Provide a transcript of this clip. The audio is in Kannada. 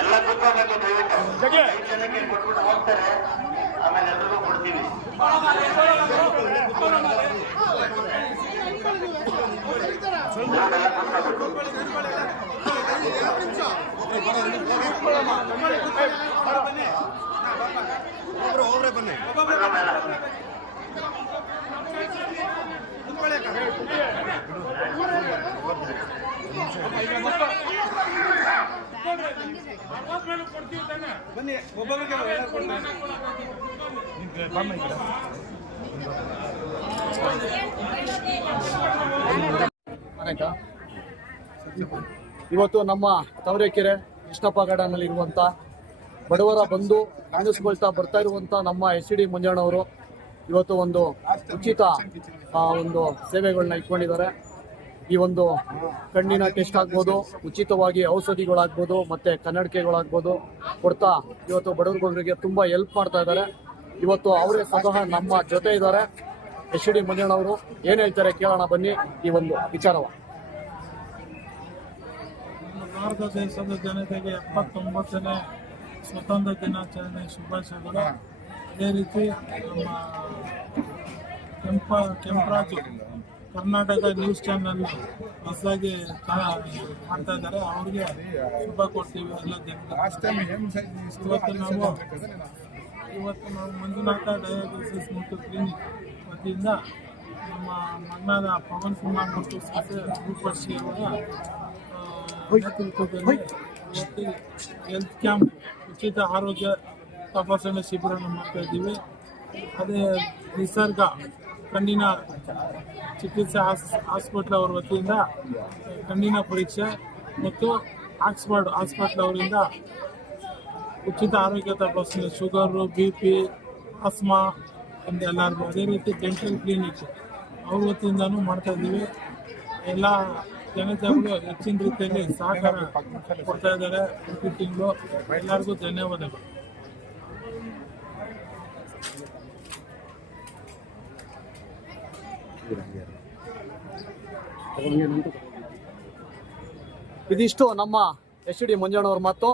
ಎಲ್ಲ ಕುತ್ಕೋಬೇಕು ದಯವಿಟ್ಟು ಜನಕ್ಕೆ ಹೋಗ್ತಾರೆ ಆಮೇಲೆ ಕೊಡ್ತೀವಿ ಒಬ್ರು ಒಬ್ರೇ ಬನ್ನಿ ಇವತ್ತು ನಮ್ಮ ತವರೆಕೆರೆ ಕೃಷ್ಣಪ್ಪ ಗಾರ್ಡನಲ್ಲಿ ಇರುವಂತ ಬಡವರ ಕಾಂಗ್ರೆಸ್ ಕಾಣಿಸ್ಕೊಳ್ತಾ ಬರ್ತಾ ಇರುವಂತ ನಮ್ಮ ಎಸ್ ಡಿ ಮಂಜಣ್ಣವರು. ಇವತ್ತು ಒಂದು ಉಚಿತ ಒಂದು ಸೇವೆಗಳನ್ನ ಇಟ್ಕೊಂಡಿದ್ದಾರೆ. ಈ ಒಂದು ಕಣ್ಣಿನ ಟೆಸ್ಟ್ ಆಗ್ಬೋದು, ಉಚಿತವಾಗಿ ಔಷಧಿಗಳಾಗ್ಬೋದು, ಮತ್ತೆ ಕನ್ನಡಿಕೆಗಳಾಗ್ಬೋದು ಕೊಡ್ತಾ ಇವತ್ತು ಬಡವರುಗಳಿಗೆ ತುಂಬಾ ಹೆಲ್ಪ್ ಮಾಡ್ತಾ ಇದ್ದಾರೆ. ಇವತ್ತು ಅವರೇ ಸ್ವತಃ ನಮ್ಮ ಜೊತೆ ಇದ್ದಾರೆ. ಎಚ್ ಡಿ ಮಂಜಣ್ಣವರು ಏನ್ ಹೇಳ್ತಾರೆ ಕೇಳೋಣ ಬನ್ನಿ ಈ ಒಂದು ವಿಚಾರವ. ಭಾರತ ದೇಶದ ಜನತೆಗೆ ಎಪ್ಪತ್ತೊಂಬತ್ತನೇ ಸ್ವತಂತ್ರ ದಿನಾಚರಣೆ ಶುಭಾಶಯಗಳು. ಅದೇ ರೀತಿ ನಮ್ಮ ಕೆಂಪ ಕೆಂಪರಾಜು ಕರ್ನಾಟಕ ನ್ಯೂಸ್ ಚಾನಲ್ ಹೊಸದಾಗಿ ಮಾಡ್ತಾ ಇದ್ದಾರೆ. ಅವ್ರಿಗೆ ಶುಭ ಕೊಡ್ತೀವಿ ಎಲ್ಲ ಜನರಿಗೆ. ಇವತ್ತು ನಾವು ಇವತ್ತು ನಾವು ಮಂಜುನಾಥ ಡಯಾಲಿಸಿಸ್ ಮತ್ತು ಕ್ಲಿನಿಕ್ ವತಿಯಿಂದ ನಮ್ಮ ಮಣ್ಣಾದ ಪವನ್ ಕುಮಾರ್ ಮತ್ತು ಸೊಸೆ ರೂಪಶ್ರೀ ಅವರ ಆ, ನೇತೃತ್ವದಲ್ಲಿ ಇವತ್ತು ಹೆಲ್ತ್ ಕ್ಯಾಂಪ್ ಉಚಿತ ಆರೋಗ್ಯ ತಪಾಸಣೆ ಶಿಬಿರವನ್ನು ಮಾಡ್ತಾ ಇದ್ದೀವಿ. ಅದೇ ನಿಸರ್ಗ, ಕಣ್ಣಿನ ಚಿಕಿತ್ಸೆ ಹಾಸ್, ಹಾಸ್ಪಿಟ್ಲ್ ಅವ್ರ ವತಿಯಿಂದ, ಕಣ್ಣಿನ ಪರೀಕ್ಷೆ ಮತ್ತು ಆಕ್ಸ್ಫರ್ಡ್ ಹಾಸ್ಪಿಟ್ಲ್ ಅವರಿಂದ ಉಚಿತ ಆರೋಗ್ಯ ತಪಾಸಣೆ, ಶುಗರು, ಬಿ ಪಿ ಆಸ್ಮಾ ಅಂತ ಎಲ್ಲರಿಗೂ. ಅದೇ ರೀತಿ ಡೆಂಟಲ್ ಕ್ಲಿನಿಕ್ ಅವ್ರ ವತಿಯಿಂದನೂ ಮಾಡ್ತಾ ಇದ್ದೀವಿ. ಎಲ್ಲ ಜನತೆಗಳು ಹೆಚ್ಚಿನ ರೀತಿಯಲ್ಲಿ ಸಹಕಾರ ಕೊಡ್ತಾ ಇದ್ದಾರೆ ಪ್ರತಿ ತಿಂಗಳು. ಎಲ್ಲರಿಗೂ ಧನ್ಯವಾದಗಳು. ಇದಿಷ್ಟು ನಮ್ಮ ಎಚ್ ಡಿ ಮಂಜಣ್ಣವ್ರ ಮಾತು.